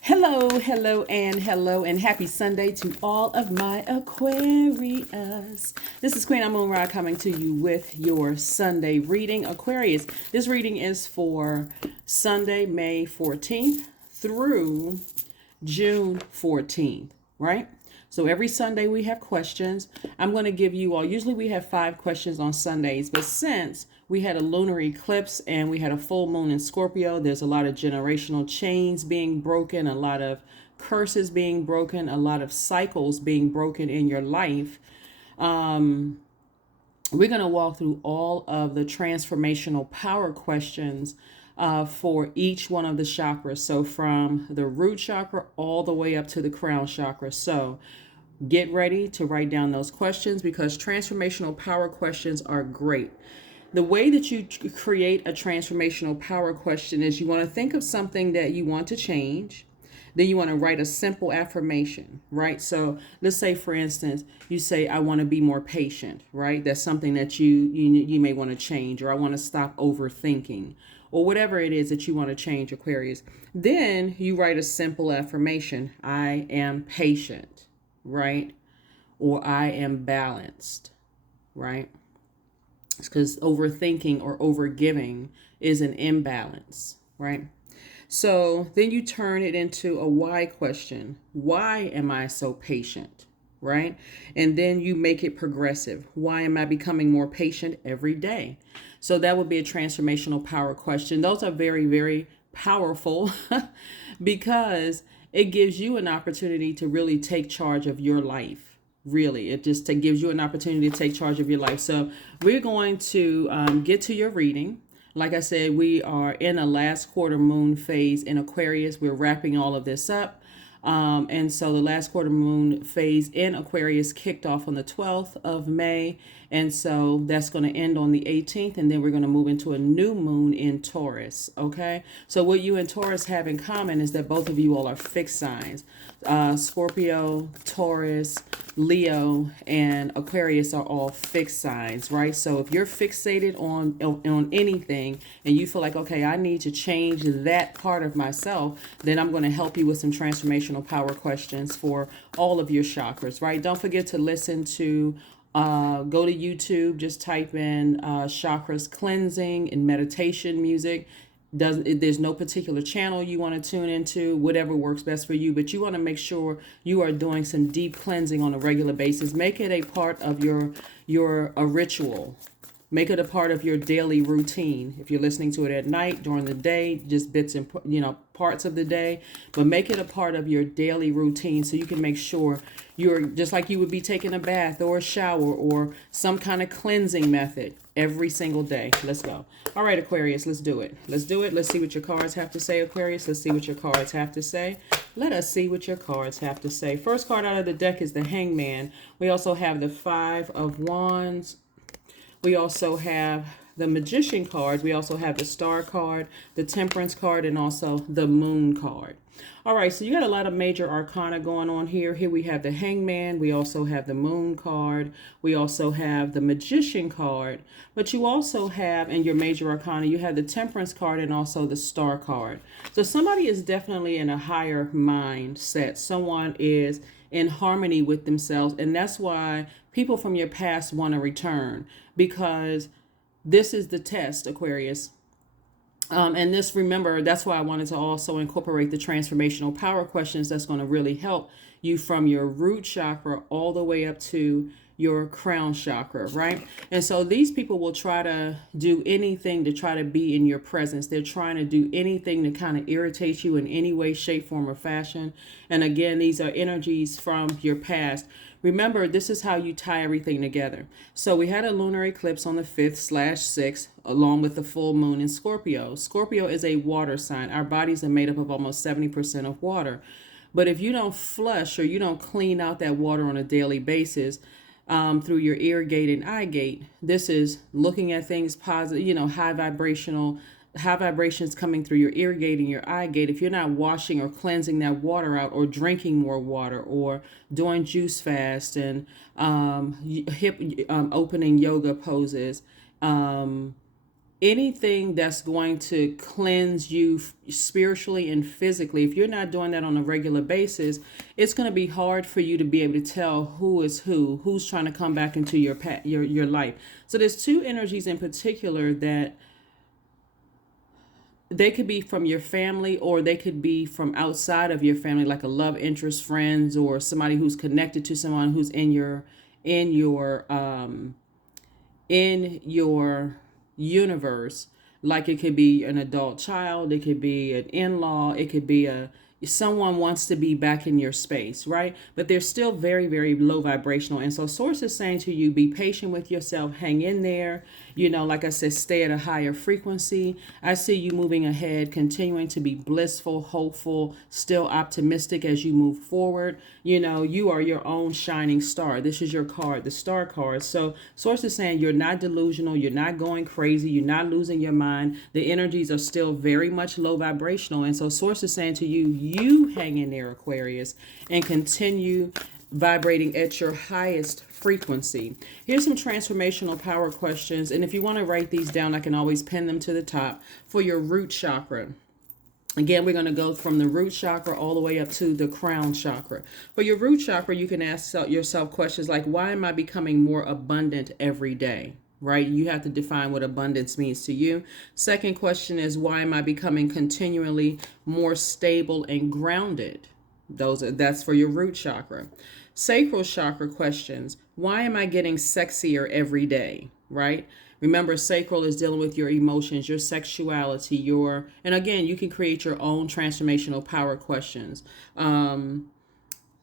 Hello, and happy Sunday to all of my Aquarius. This is Queen Moonrod coming to you with your Sunday reading. Aquarius, this reading is for Sunday, May 14th through June 14th, right? So every Sunday we have questions. I'm going to give you all, usually we have 5 questions on Sundays, but since we had a lunar eclipse and we had a full moon in Scorpio, there's a lot of generational chains being broken, a lot of curses being broken, a lot of cycles being broken in your life. We're going to walk through all of the transformational power questions for each one of the chakras. So from the root chakra all the way up to the crown chakra. So get ready to write down those questions because transformational power questions are great. The way that you create a transformational power question is you want to think of something that you want to change. Then you want to write a simple affirmation, right? So let's say, for instance, you say, I want to be more patient, right? That's something that you may want to change, or I want to stop overthinking, or whatever it is that you want to change, Aquarius. Then you write a simple affirmation. I am patient, right? Or I am balanced, right? Because overthinking or overgiving is an imbalance, right? So then you turn it into a why question. Why am I so patient? Right? And then you make it progressive. Why am I becoming more patient every day? So that would be a transformational power question. Those are very, very powerful because it gives you an opportunity to really take charge of your life. Really, it just gives you an opportunity to take charge of your life. So we're going to get to your reading. Like I said, we are in a last quarter moon phase in Aquarius. We're wrapping all of this up. And so the last quarter moon phase in Aquarius kicked off on the 12th of May. And so that's going to end on the 18th. And then we're going to move into a new moon in Taurus. Okay. So what you and Taurus have in common is that both of you all are fixed signs. Scorpio, Taurus, Leo, and Aquarius are all fixed signs, right? So if you're fixated on anything and you feel like, okay, I need to change that part of myself, then I'm going to help you with some transformational power questions for all of your chakras, right? Don't forget to listen to go to YouTube, just type in chakras cleansing and meditation music. There's no particular channel you want to tune into, whatever works best for you, but you want to make sure you are doing some deep cleansing on a regular basis. Make it a part of your a ritual. Make it a part of your daily routine. If you're listening to it at night, during the day, just bits and parts of the day, but make it a part of your daily routine so you can make sure you're just like you would be taking a bath or a shower or some kind of cleansing method every single day. Let's go. All right, Aquarius, let's do it. Let's do it. Let's see what your cards have to say, Aquarius. Let's see what your cards have to say. Let us see what your cards have to say. First card out of the deck is the Hangman. We also have the Five of Wands. We also have the Magician card. We also have the Star card, the Temperance card, and also the Moon card. All right, so you got a lot of major arcana going on here. Here we have the Hangman. We also have the Moon card. We also have the Magician card. But you also have, in your major arcana, you have the Temperance card and also the Star card. So somebody is definitely in a higher mindset. Someone is in harmony with themselves. And that's why people from your past want to return, because this is the test, Aquarius. And this, remember, that's why I wanted to also incorporate the transformational power questions that's going to really help you from your root chakra all the way up to your crown chakra, right? And so these people will try to do anything to try to be in your presence. They're trying to do anything to kind of irritate you in any way, shape, form, or fashion. And again, these are energies from your past. Remember, this is how you tie everything together. So we had a lunar eclipse on the 5th/6th, along with the full moon in Scorpio. Scorpio is a water sign. Our bodies are made up of almost 70% of water. But if you don't flush or you don't clean out that water on a daily basis, through your ear gate and eye gate, this is looking at things positive, high vibrations coming through your ear gate and your eye gate. If you're not washing or cleansing that water out, or drinking more water, or doing juice fast and hip opening yoga poses, anything that's going to cleanse you spiritually and physically, if you're not doing that on a regular basis, it's going to be hard for you to be able to tell who is who's trying to come back into your life. So there's two energies in particular that they could be from your family, or they could be from outside of your family, like a love interest, friends, or somebody who's connected to someone who's in your in your universe. Like, it could be an adult child, it could be an in-law, it could be a someone wants to be back in your space, right? But they're still very, very low vibrational. And so source is saying to you, be patient with yourself, hang in there. Like I said, stay at a higher frequency. I see you moving ahead, continuing to be blissful, hopeful, still optimistic as you move forward. You are your own shining star. This is your card, the star card. So source is saying you're not delusional, you're not going crazy, you're not losing your mind. The energies are still very much low vibrational. And so source is saying to you, you hang in there, Aquarius, and continue vibrating at your highest frequency. Here's some transformational power questions. And if you want to write these down, I can always pin them to the top. For your root chakra. Again, we're going to go from the root chakra all the way up to the crown chakra. For your root chakra, you can ask yourself questions like, why am I becoming more abundant every day? Right? You have to define what abundance means to you. Second question is, why am I becoming continually more stable and grounded? That's for your root chakra. Sacral chakra questions. Why am I getting sexier every day? Right? Remember, sacral is dealing with your emotions, your sexuality, and again, you can create your own transformational power questions.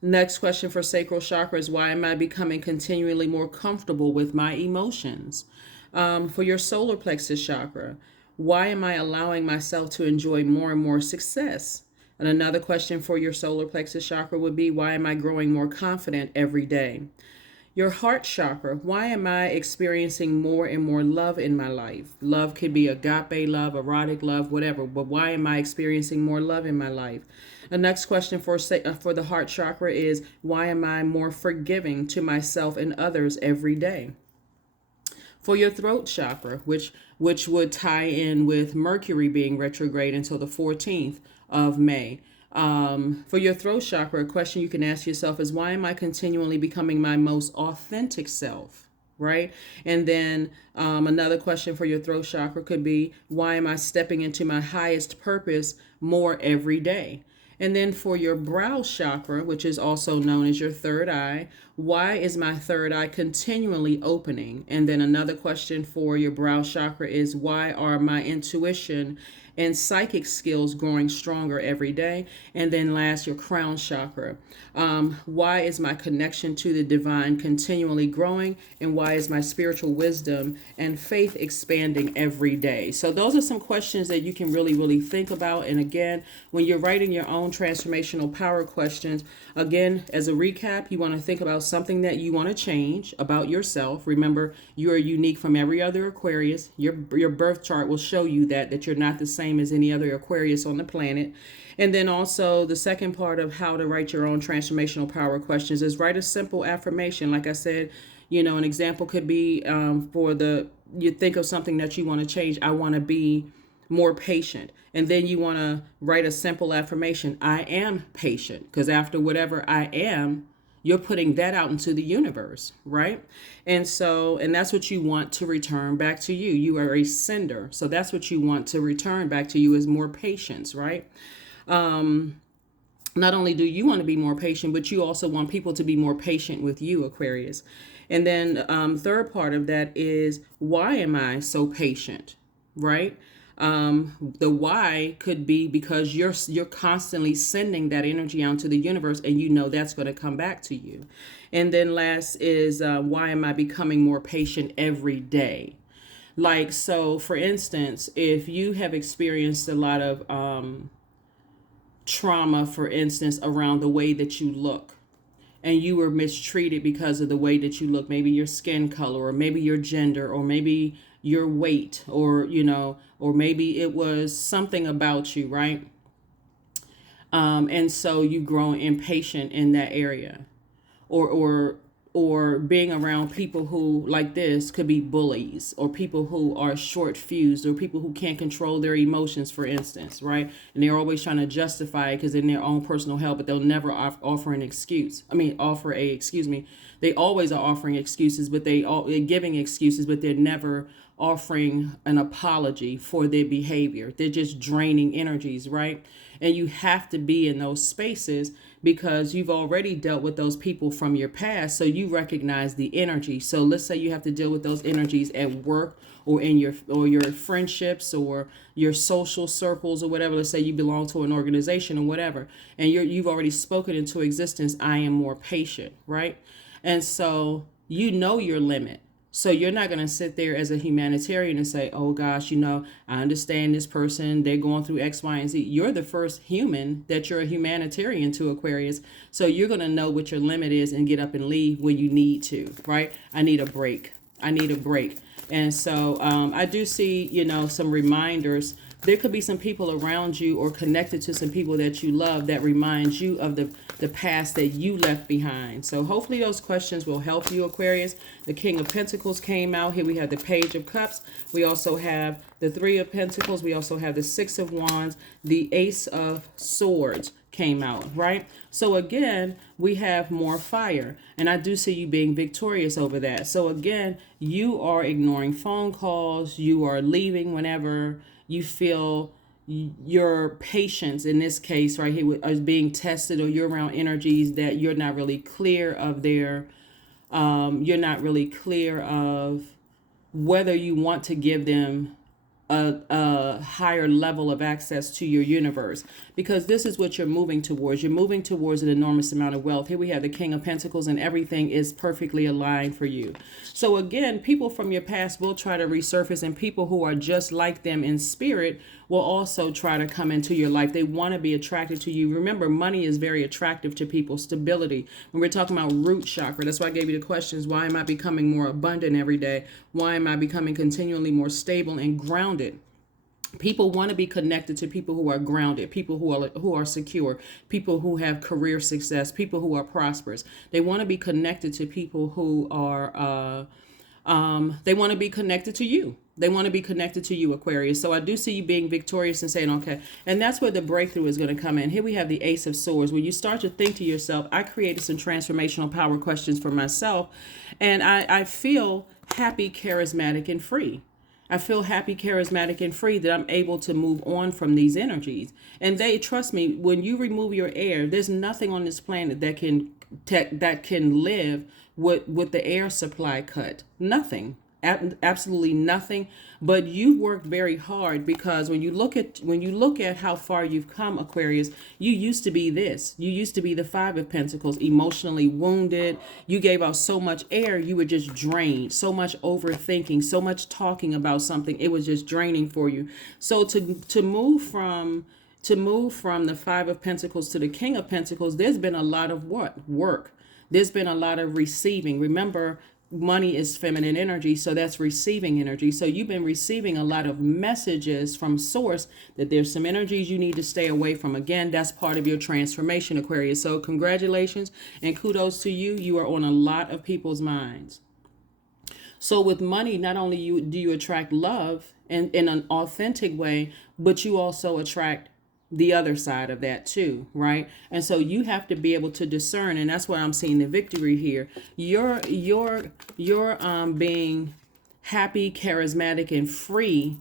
Next question for sacral chakra is, why am I becoming continually more comfortable with my emotions? For your solar plexus chakra, why am I allowing myself to enjoy more and more success? And another question for your solar plexus chakra would be, why am I growing more confident every day? Your heart chakra, why am I experiencing more and more love in my life? Love could be agape love, erotic love, whatever, but why am I experiencing more love in my life? The next question for the heart chakra is, why am I more forgiving to myself and others every day? For your throat chakra, which would tie in with Mercury being retrograde until the 14th of May. For your throat chakra, a question you can ask yourself is, why am I continually becoming my most authentic self? Right? And then another question for your throat chakra could be, why am I stepping into my highest purpose more every day? And then for your brow chakra, which is also known as your third eye, why is my third eye continually opening? And then another question for your brow chakra is, why are my intuition and psychic skills growing stronger every day? And then last, your crown chakra. Why is my connection to the divine continually growing? And why is my spiritual wisdom and faith expanding every day? So those are some questions that you can really, really think about. And again, when you're writing your own transformational power questions, again, as a recap, you want to think about something that you want to change about yourself. Remember, you are unique from every other Aquarius. Your birth chart will show you that you're not the same as any other Aquarius on the planet. And then also the second part of how to write your own transformational power questions is write a simple affirmation. Like I said, an example could be you think of something that you want to change. I want to be more patient. And then you want to write a simple affirmation. I am patient, because after whatever I am, you're putting that out into the universe, right? And that's what you want to return back to you. You are a sender. So that's what you want to return back to you, is more patience, right? Not only do you want to be more patient, but you also want people to be more patient with you, Aquarius. And then third part of that is, why am I so patient, right? The why could be because you're constantly sending that energy out to the universe, and that's going to come back to you. And then last is, why am I becoming more patient every day? Like, so for instance, if you have experienced a lot of trauma, for instance, around the way that you look, and you were mistreated because of the way that you look, maybe your skin color, or maybe your gender, or maybe your weight, or or maybe it was something about you, right? And so you grow impatient in that area, or or being around people who like this could be bullies, or people who are short fused, or people who can't control their emotions, for instance, right? And they're always trying to justify it because in their own personal hell, but they'll never offer an excuse. Offer a, excuse me. They always are offering excuses, but they're giving excuses, but they're never offering an apology for their behavior. They're just draining energies, right? And you have to be in those spaces because you've already dealt with those people from your past. So you recognize the energy. So let's say you have to deal with those energies at work, or in your friendships, or your social circles, or whatever. Let's say you belong to an organization or whatever, and you've already spoken into existence, I am more patient, right? And so you know your limit. So you're not going to sit there as a humanitarian and say, oh gosh, I understand this person, they're going through X, Y, and Z. You're the first human that you're a humanitarian to, Aquarius. So you're going to know what your limit is and get up and leave when you need to, right? I need a break. And so I do see, some reminders. There could be some people around you or connected to some people that you love that reminds you of the past that you left behind. So hopefully those questions will help you, Aquarius. The King of Pentacles came out. Here we have the Page of Cups. We also have the Three of Pentacles. We also have the Six of Wands. The Ace of Swords came out, right? So again, we have more fire, and I do see you being victorious over that. So again, you are ignoring phone calls. You are leaving whenever you feel your patience, in this case right here, is being tested, or you're around energies that you're not really clear of whether you want to give them a higher level of access to your universe, because this is what you're moving towards. You're moving towards an enormous amount of wealth. Here we have the King of Pentacles, and everything is perfectly aligned for you. So again, people from your past will try to resurface, and people who are just like them in spirit will also try to come into your life. They want to be attracted to you. Remember, money is very attractive to people. Stability. When we're talking about root chakra, that's why I gave you the questions. Why am I becoming more abundant every day? Why am I becoming continually more stable and grounded? People want to be connected to people who are grounded, people who are secure, people who have career success, people who are prosperous. They want to be connected to people who are they want to be connected to you. They want to be connected to you, Aquarius. So I do see you being victorious and saying, okay. And that's where the breakthrough is going to come in. Here we have the Ace of Swords. When you start to think to yourself, I created some transformational power questions for myself, and I feel happy, charismatic, and free. I feel happy, charismatic, and free, that I'm able to move on from these energies. And trust me, when you remove your air, there's nothing on this planet that can live with the air supply cut. Nothing. Absolutely nothing. But you worked very hard, because when you look at how far you've come, Aquarius, you used to be this. You used to be the Five of Pentacles, emotionally wounded. You gave out so much air, you were just drained. So much overthinking, so much talking about something, it was just draining for you. So to move from the Five of Pentacles to the King of Pentacles, there's been a lot of work. There's been a lot of receiving. Remember, money is feminine energy, so that's receiving energy. So you've been receiving a lot of messages from source that there's some energies you need to stay away from. Again, that's part of your transformation, Aquarius. So congratulations and kudos to you. You are on a lot of people's minds. So with money, not only do you attract love in an authentic way, but you also attract the other side of that too, right? And so you have to be able to discern, and that's why I'm seeing the victory here. You're being happy, charismatic, and free.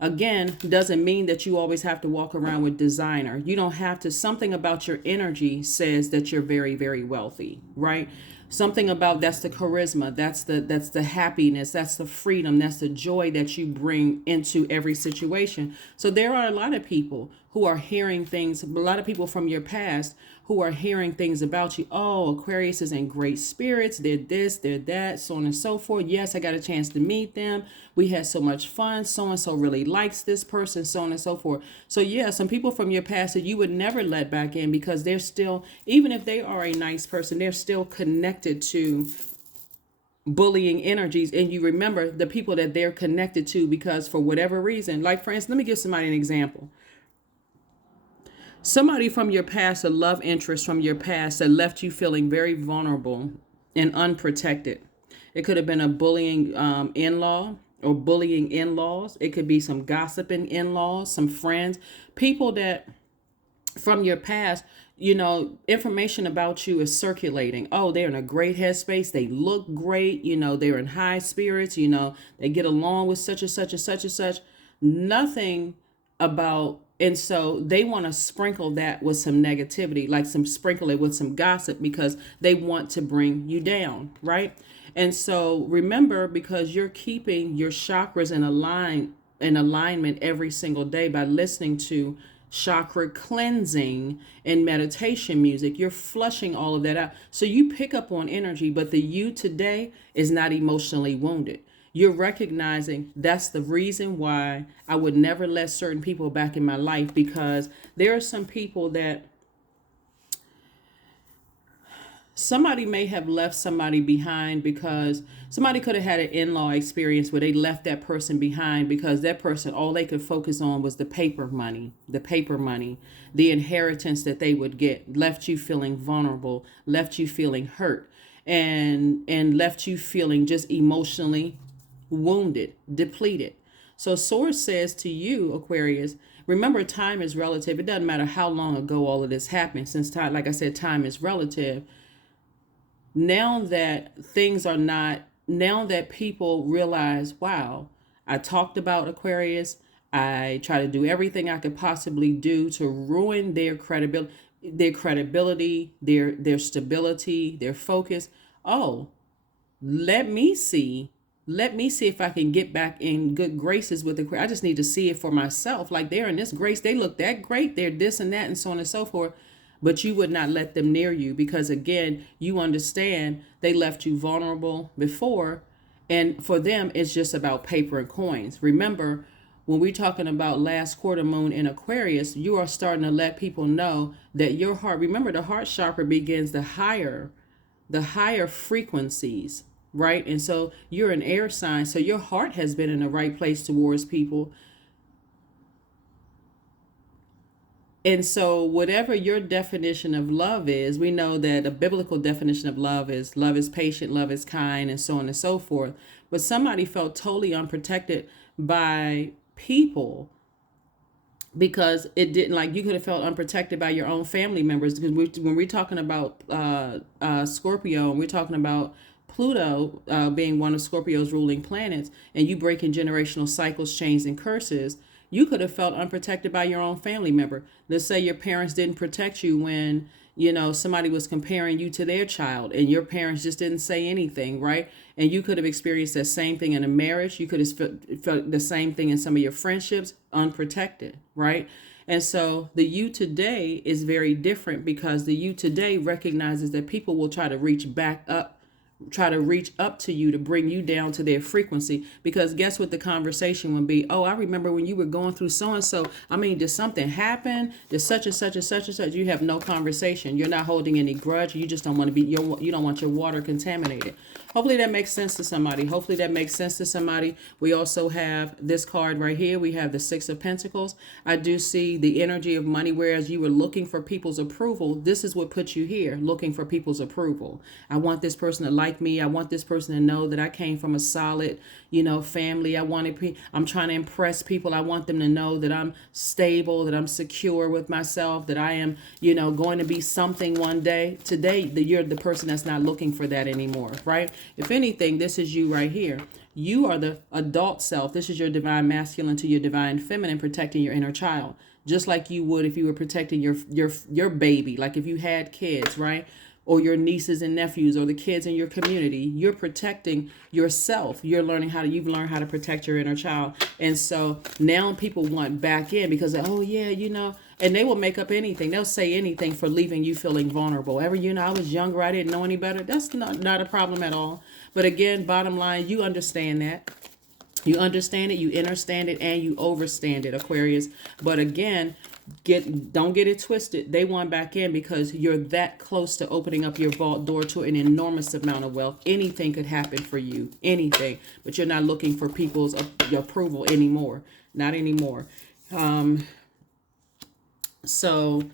Again, doesn't mean that you always have to walk around with designer. You don't have to. Something about your energy says that you're very, very wealthy, right? Something about, that's the charisma, that's the happiness, that's the freedom, that's the joy that you bring into every situation. So there are a lot of people who are hearing things, a lot of people from your past who are hearing things about you. Oh, Aquarius is in great spirits. They're this, they're that, so on and so forth. Yes, I got a chance to meet them. We had so much fun. So-and-so really likes this person, so on and so forth. So yeah, some people from your past that you would never let back in, because they're still, even if they are a nice person, they're still connected to bullying energies. And you remember the people that they're connected to, because for whatever reason, like for instance, let me give somebody an example. Somebody from your past, a love interest from your past that left you feeling very vulnerable, and unprotected. It could have been a bullying in-law or bullying in-laws. It could be some gossiping in-laws, some friends, people that from your past, information about you is circulating. Oh, they're in a great headspace. They look great. They're in high spirits. They get along with such and such and such and such. Nothing about, and so they want to sprinkle that with some negativity, like sprinkle it with some gossip because they want to bring you down, right? And so remember, because you're keeping your chakras in alignment every single day by listening to chakra cleansing and meditation music, you're flushing all of that out. So you pick up on energy, but the you today is not emotionally wounded. You're recognizing that's the reason why I would never let certain people back in my life, because there are some people that somebody may have left somebody behind, because somebody could have had an in-law experience where they left that person behind because that person, all they could focus on was the paper money, the inheritance that they would get, left you feeling vulnerable, left you feeling hurt, and left you feeling just emotionally wounded, depleted. So Source says to you, Aquarius, remember, time is relative. It doesn't matter how long ago all of this happened, since time, like I said, time is relative. Now that things are not, now that people realize, wow, I talked about Aquarius, I try to do everything I could possibly do to ruin their credibility, their stability, their focus. Oh, let me see. Let me see if I can get back in good graces with the. I just need to see it for myself. Like, they're in this grace. They look that great. They're this and that and so on and so forth. But you would not let them near you because, again, you understand they left you vulnerable before. And for them, it's just about paper and coins. Remember, when we're talking about last quarter moon in Aquarius, you are starting to let people know that your heart, remember, the heart chakra begins the higher frequencies, right? And so you're an air sign, so your heart has been in the right place towards people. And so whatever your definition of love is, we know that a biblical definition of love is patient, love is kind, and so on and so forth. But somebody felt totally unprotected by people because it didn't, like, you could have felt unprotected by your own family members. Because when we're talking about Scorpio, and we're talking about Pluto being one of Scorpio's ruling planets, and you breaking generational cycles, chains, and curses, you could have felt unprotected by your own family member. Let's say your parents didn't protect you when, somebody was comparing you to their child and your parents just didn't say anything, right? And you could have experienced that same thing in a marriage. You could have felt the same thing in some of your friendships, unprotected, right? And so the you today is very different, because the you today recognizes that people will try to reach up to you to bring you down to their frequency. Because guess what the conversation would be? Oh, I remember when you were going through so and so. I mean, did something happen? Did such and such and such and such? You have no conversation. You're not holding any grudge. You just don't want to you don't want your water contaminated. Hopefully that makes sense to somebody. We also have this card right here. We have the Six of Pentacles. I do see the energy of money, whereas you were looking for people's approval. This is what put you here, looking for people's approval. I want this person to like me. I want this person to know that I came from a solid, family. I'm trying to impress people. I want them to know that I'm stable, that I'm secure with myself, that I am, going to be something one day. Today, you're the person that's not looking for that anymore, right? If anything, this is you right here. You are the adult self. This is your divine masculine to your divine feminine, protecting your inner child, just like you would if you were protecting your baby, like if you had kids, right? Or your nieces and nephews, or the kids in your community. You're protecting yourself. You've learned how to protect your inner child. And so now people want back in because, oh yeah, and they will make up anything. They'll say anything for leaving you feeling vulnerable. I was younger, I didn't know any better. That's not a problem at all. But again, bottom line, you understand that. You understand it, you understand it, and you overstand it, Aquarius. But again, don't get it twisted. They want back in because you're that close to opening up your vault door to an enormous amount of wealth. Anything could happen for you, anything. But you're not looking for people's approval anymore. Not anymore. So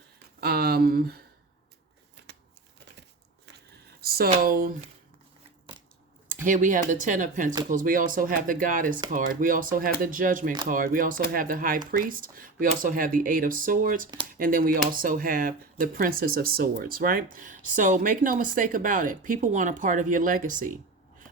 Here we have the Ten of Pentacles. We also have the Goddess card. We also have the Judgment card. We also have the High Priest. We also have the Eight of Swords. And then we also have the Princess of Swords, right? So make no mistake about it. People want a part of your legacy.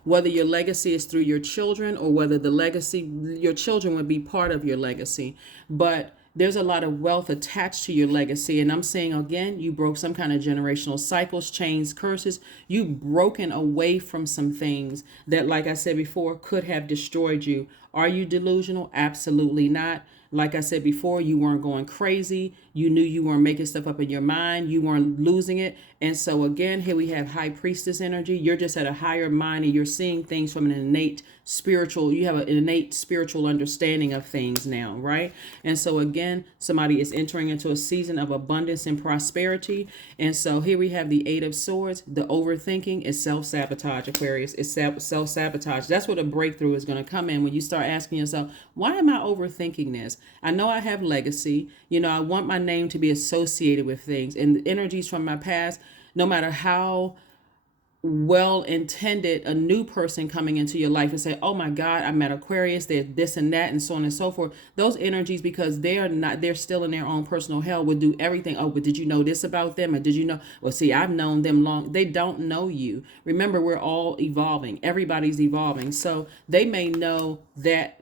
Whether your legacy is through your children or whether your children would be part of your legacy. But there's a lot of wealth attached to your legacy. And I'm saying again, you broke some kind of generational cycles, chains, curses. You've broken away from some things that, like I said before, could have destroyed you. Are you delusional? Absolutely not. Like I said before, you weren't going crazy. You knew you weren't making stuff up in your mind. You weren't losing it. And so again, here we have High Priestess energy. You're just at a higher mind and you're seeing things from an innate spiritual, you have an innate spiritual understanding of things now, right? And so again, somebody is entering into a season of abundance and prosperity. And so here we have the Eight of Swords. The overthinking is self-sabotage, Aquarius. It's self-sabotage. That's where the breakthrough is going to come in when you start asking yourself, why am I overthinking this? I know I have legacy. You know, I want my name to be associated with things. And the energies from my past, no matter how well intended a new person coming into your life and say, oh my God, I met Aquarius, they're this and that and so on and so forth. Those energies, because they're still in their own personal hell, would do everything. Oh, but did you know this about them? Or did you know? Well, see, I've known them long. They don't know you. Remember, we're all evolving. Everybody's evolving. So they may know that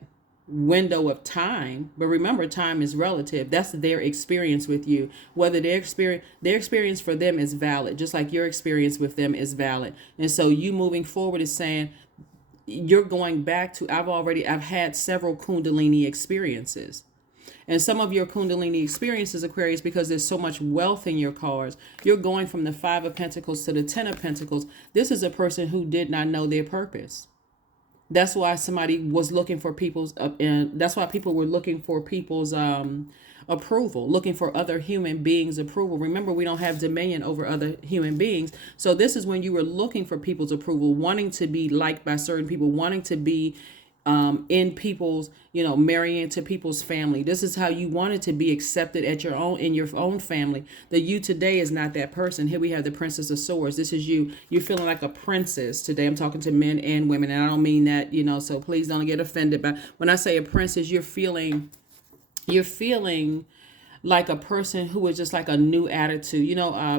window of time, but remember, time is relative. That's their experience with you. Whether their experience for them is valid, just like your experience with them is valid. And so you moving forward is saying you're going back to, I've had several Kundalini experiences. And some of your Kundalini experiences, Aquarius, because there's so much wealth in your cards, you're going from the Five of Pentacles to the Ten of Pentacles. This is a person who did not know their purpose. That's why somebody was looking for people's, and that's why people were looking for people's approval, looking for other human beings' approval. Remember, we don't have dominion over other human beings. So this is when you were looking for people's approval, wanting to be liked by certain people, wanting to be in people's, marrying into people's family. This is how you wanted to be accepted in your own family. The you today is not that person. Here we have the Princess of Swords. This is you. You're feeling like a princess today. I'm talking to men and women, and I don't mean that, so please don't get offended. But when I say a princess, you're feeling like a person who is just like a new attitude.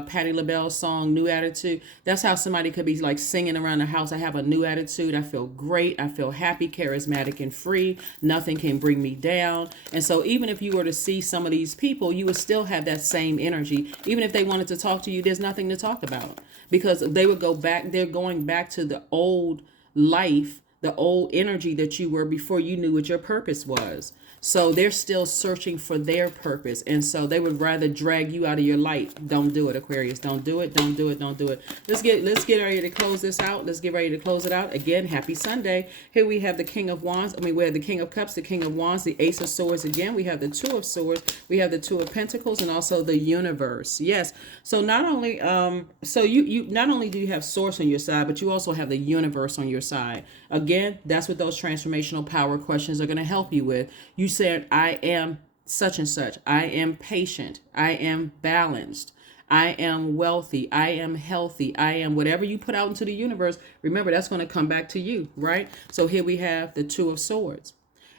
Patti LaBelle's song, New Attitude. That's how somebody could be like singing around the house. I have a new attitude. I feel great. I feel happy, charismatic, and free. Nothing can bring me down. And so even if you were to see some of these people, you would still have that same energy. Even if they wanted to talk to you, there's nothing to talk about, because they would go back. They're going back to the old life, the old energy that you were before you knew what your purpose was. So they're still searching for their purpose. And so they would rather drag you out of your light. Don't do it, Aquarius. Don't do it. Don't do it. Don't do it. Let's get ready to close this out. Let's get ready to close it out. Again, happy Sunday. Here we have the King of Wands. We have the King of Cups, the King of Wands, the Ace of Swords again. We have the Two of Swords. We have the Two of Pentacles, and also the Universe. Yes. So not only you not only do you have Source on your side, but you also have the Universe on your side. Again, that's what those transformational power questions are going to help you with. You said, I am such and such. I am patient. I am balanced. I am wealthy. I am healthy. I am whatever you put out into the universe. Remember, that's going to come back to you, right? So here we have the Two of Swords.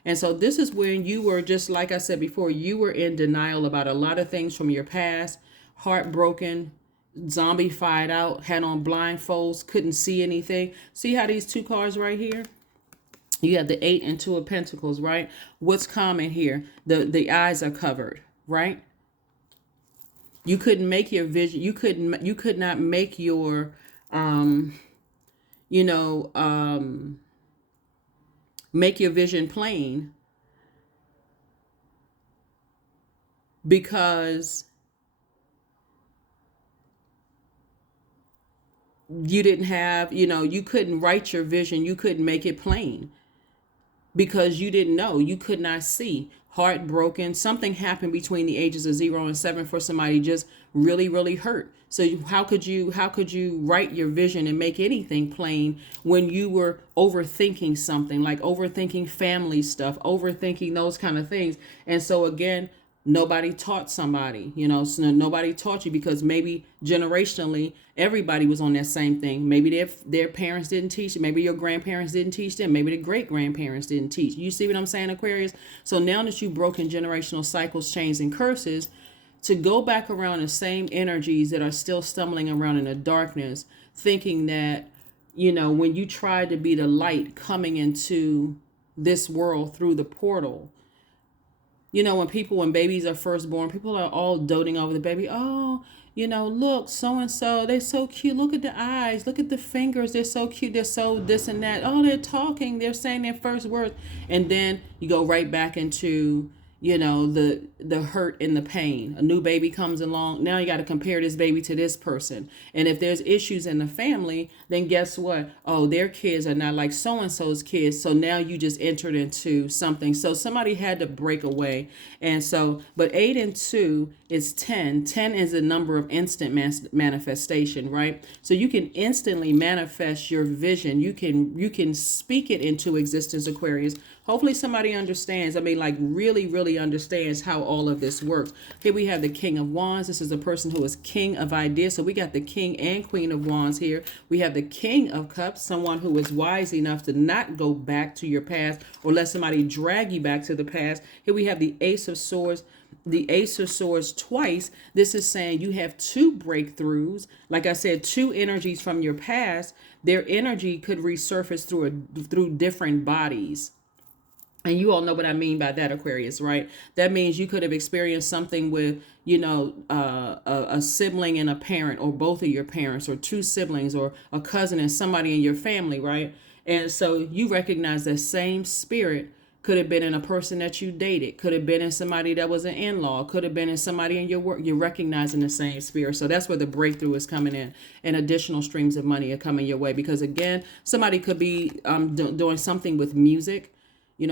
And so this is when you were, just like I said before, you were in denial about a lot of things from your past, heartbroken, zombified out, had on blindfolds, couldn't see anything. See how these two cards right here? You have the Eight and Two of Pentacles, right? What's common here? The eyes are covered, right? You couldn't make your vision. You could not make your, make your vision plain, because you didn't have, you couldn't write your vision. You couldn't make it plain because you didn't know. You could not see. Heartbroken. Something happened between the ages of 0 and 7 for somebody just really, really hurt. So how could you write your vision and make anything plain when you were overthinking something, like overthinking family stuff, overthinking those kind of things? And so again, Nobody taught somebody, so nobody taught you because maybe generationally everybody was on that same thing. Maybe their parents didn't teach it. Maybe your grandparents didn't teach them. Maybe the great grandparents didn't teach. You see what I'm saying, Aquarius? So now that you've broken generational cycles, chains, and curses, to go back around the same energies that are still stumbling around in the darkness, thinking that, when you try to be the light coming into this world through the portal, when babies are first born, people are all doting over the baby. Oh, look, so and so, they're so cute. Look at the eyes, look at the fingers, they're so cute, they're so this and that. Oh, they're talking, they're saying their first words. And then you go right back into the hurt and the pain. A new baby comes along. Now you got to compare this baby to this person. And if there's issues in the family, then guess what? Oh, their kids are not like so-and-so's kids. So now you just entered into something. So somebody had to break away. And so, but 8 and 2 is 10. 10 is a number of instant manifestation, right? So you can instantly manifest your vision. You can speak it into existence, Aquarius. Hopefully somebody understands. Really understands how all of this works. Here we have the King of Wands. This is a person who is king of ideas. So we got the King and Queen of Wands here. We have the King of Cups, someone who is wise enough to not go back to your past or let somebody drag you back to the past. Here we have the Ace of Swords. The Ace of Swords twice. This is saying you have 2 breakthroughs. Like I said, 2 energies from your past. Their energy could resurface through different bodies. And you all know what I mean by that, Aquarius, right? That means you could have experienced something with, a sibling and a parent, or both of your parents, or 2 siblings, or a cousin and somebody in your family, right? And so you recognize that same spirit could have been in a person that you dated, could have been in somebody that was an in-law, could have been in somebody in your work. You're recognizing the same spirit. So that's where the breakthrough is coming in, and additional streams of money are coming your way. Because again, somebody could be doing something with music.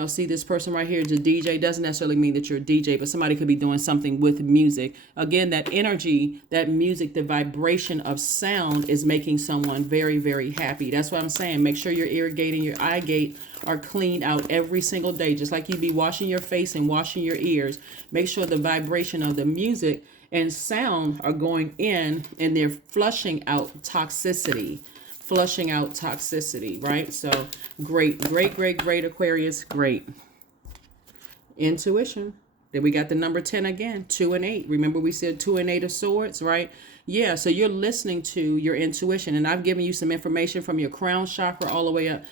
See this person right here, the DJ. Doesn't necessarily mean that you're a DJ, but somebody could be doing something with music. Again, that energy, that music, the vibration of sound is making someone very, very happy. That's what I'm saying. Make sure your ear gate and your eye gate are cleaned out every single day. Just like you be washing your face and washing your ears. Make sure the vibration of the music and sound are going in, and they're flushing out toxicity. Right? So great, Aquarius, great. Intuition. Then we got the number 10 again, 2 and 8. Remember we said 2 and 8 of swords, right? Yeah, so you're listening to your intuition, and I've given you some information from your crown chakra all the way up.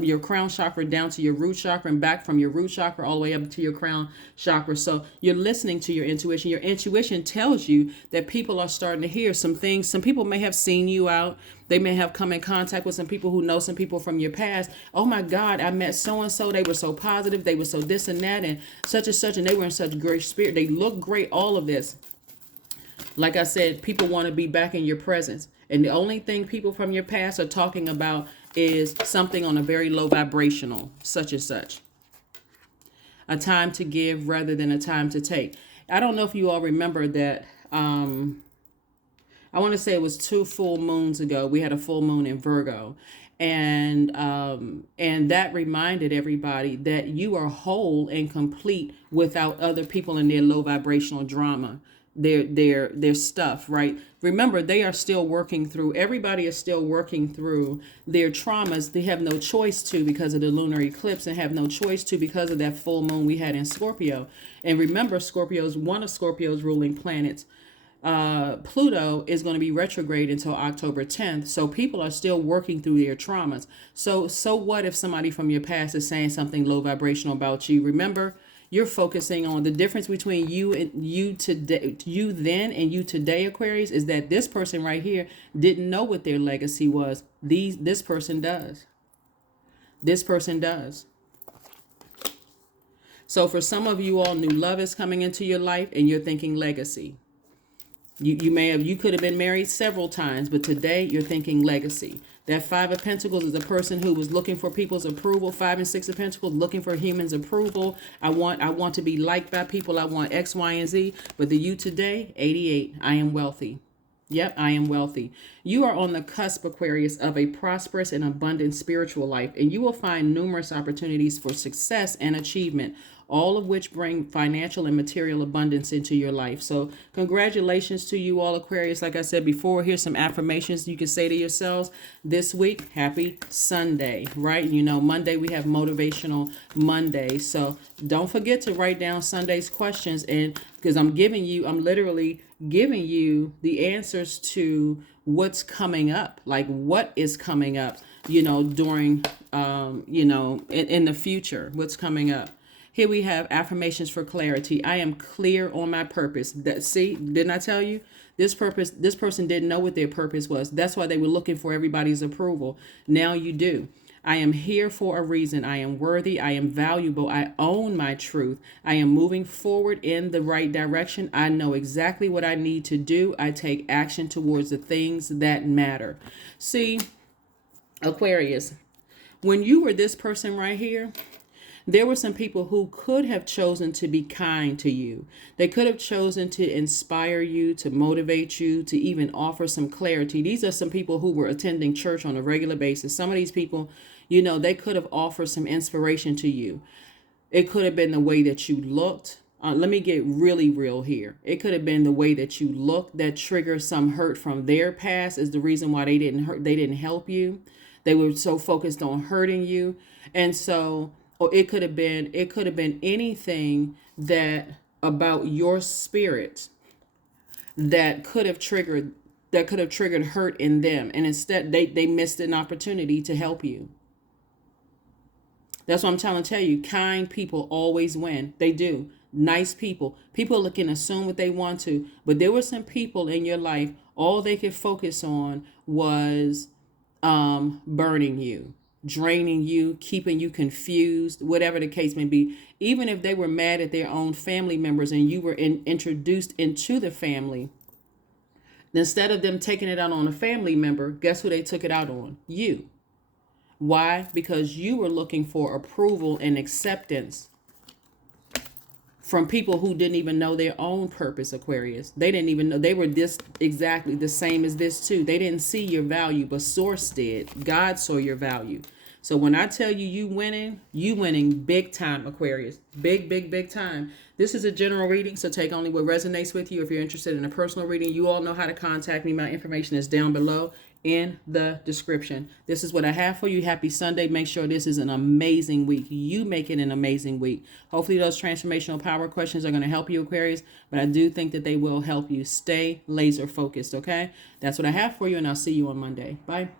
Your crown chakra down to your root chakra, and back from your root chakra all the way up to your crown chakra. So you're listening to your intuition. Your intuition tells you that people are starting to hear some things. Some people may have seen you out. They may have come in contact with some people who know some people from your past. Oh my God, I met so-and-so. They were so positive. They were so this and that and such, and they were in such great spirit. They look great, all of this. Like I said, people want to be back in your presence. And the only thing people from your past are talking about is something on a very low vibrational, such and such. A time to give rather than a time to take. I don't know if you all remember that. I want to say it was 2 full moons ago. We had a full moon in Virgo. And that reminded everybody that you are whole and complete without other people in their low vibrational drama. Their stuff, right? Remember, they are still working through, everybody is still working through their traumas. They have no choice to because of the lunar eclipse, and have no choice to because of that full moon we had in Scorpio. And remember, one of Scorpio's ruling planets, Pluto, is going to be retrograde until October 10th. So people are still working through their traumas. So what if somebody from your past is saying something low vibrational about you? Remember, you're focusing on the difference between you today, you then and you today, Aquarius, is that this person right here didn't know what their legacy was. This person does. This person does. So for some of you all, new love is coming into your life and you're thinking legacy. You could have been married several times, but today you're thinking legacy. That 5 of Pentacles is a person who was looking for people's approval. 5 and 6 of Pentacles, looking for humans' approval. I want to be liked by people. I want X, Y, and Z. But the you today, 88, I am wealthy. Yep, I am wealthy. You are on the cusp, Aquarius, of a prosperous and abundant spiritual life, and you will find numerous opportunities for success and achievement, all of which bring financial and material abundance into your life. So, congratulations to you all, Aquarius. Like I said before, here's some affirmations you can say to yourselves this week. Happy Sunday, right? You know, Monday we have Motivational Monday. So, don't forget to write down Sunday's questions, and because I'm literally giving you the answers to what's coming up, like what is coming up, during, in the future, what's coming up. Here we have affirmations for clarity. I am clear on my purpose. Didn't I tell you? This person didn't know what their purpose was. That's why they were looking for everybody's approval. Now you do. I am here for a reason. I am worthy. I am valuable. I own my truth. I am moving forward in the right direction. I know exactly what I need to do. I take action towards the things that matter. See, Aquarius, when you were this person right here, there were some people who could have chosen to be kind to you. They could have chosen to inspire you, to motivate you, to even offer some clarity. These are some people who were attending church on a regular basis. Some of these people, they could have offered some inspiration to you. It could have been the way that you looked. Let me get really real here. It could have been the way that you looked that triggered some hurt from their past is the reason why they didn't help you. They were so focused on hurting you. And so, or it could have been anything that about your spirit that could have triggered hurt in them. And instead they missed an opportunity to help you. That's what I'm trying to tell you. Kind people always win. They do. Nice people. People can assume what they want to. But there were some people in your life, all they could focus on was burning you, draining you, keeping you confused, whatever the case may be. Even if they were mad at their own family members and you were introduced into the family, instead of them taking it out on a family member, guess who they took it out on? You. Why? Because you were looking for approval and acceptance from people who didn't even know their own purpose, Aquarius. They didn't even know they were this exactly the same as this too. They didn't see your value, but Source did. God saw your value. So when I tell you you winning big time, Aquarius. Big, big, big time. This is a general reading, so take only what resonates with you. If you're interested in a personal reading, you all know how to contact me. My information is down below in the description. This is what I have for you. Happy Sunday. Make sure this is an amazing week. You make it an amazing week. Hopefully those transformational power questions are going to help you, Aquarius, but I do think that they will help you stay laser focused, okay? That's what I have for you, and I'll see you on Monday. Bye.